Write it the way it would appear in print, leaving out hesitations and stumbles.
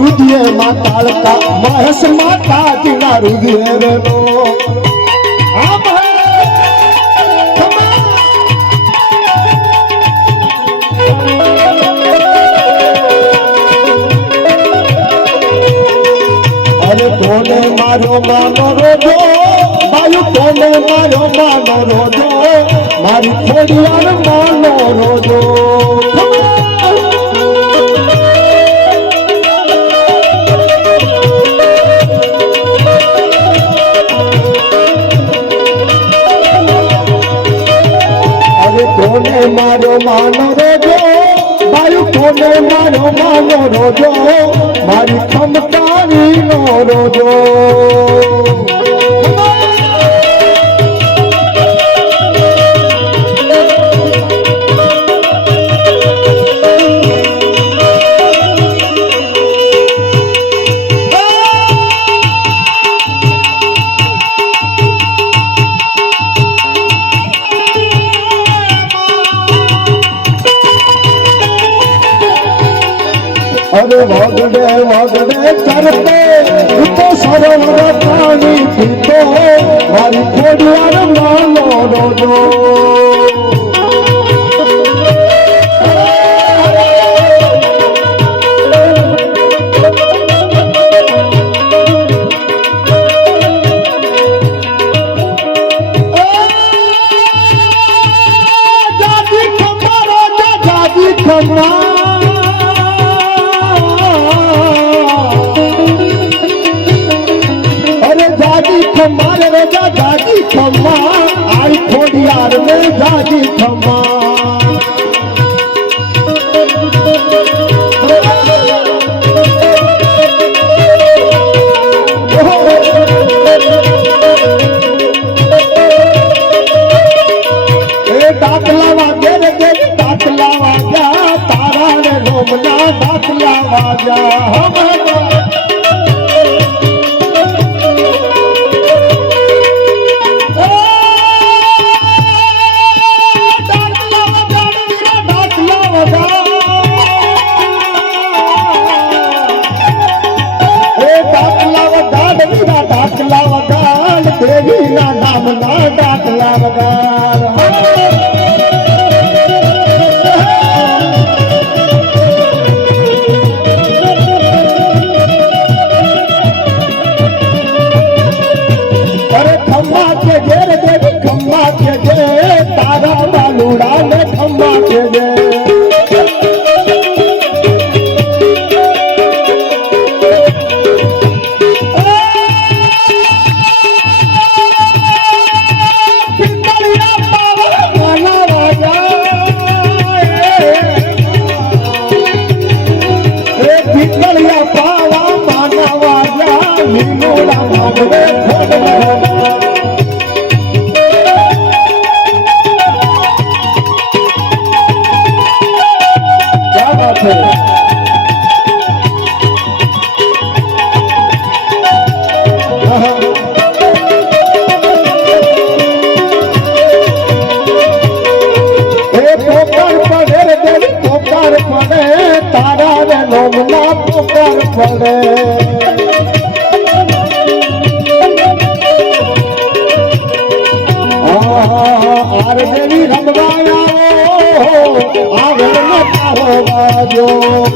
રુધિએ માં તાળકા મહેશ માતાજીના રુધિએ રેલો કોને મારો માનો રોજો બાયુ કોને મારો માનો રોજો મારી ખોડિયાર માનો રોજો અરે કોને મારો માનો રોજો બાયુ કોને મારો માનો રોજો મારી ખમકારી નો રોજો अरे वगड़े वगड़े करते तो सरोवर पानी पीतो मारी खोड़ियार मानो रोजो जादी खम्मा राजा जादी खम्मा मारे रोजा जागी खम्मा आई खोड़ियार में जागी खम्मा दाखला वागे रे दाखला वाजा तारा रे रोमना दाखला वाजा दाखला वगाड़ देवी ना नाम ना दाखला वगाड़ अरे खम्मा के घेर देवी खम्मा के जे तारा बालूड़ा ने खम्मा के जे तारा रे लोमना पुकार पड़े आर देवी रमवाया आवे न तारो बाजो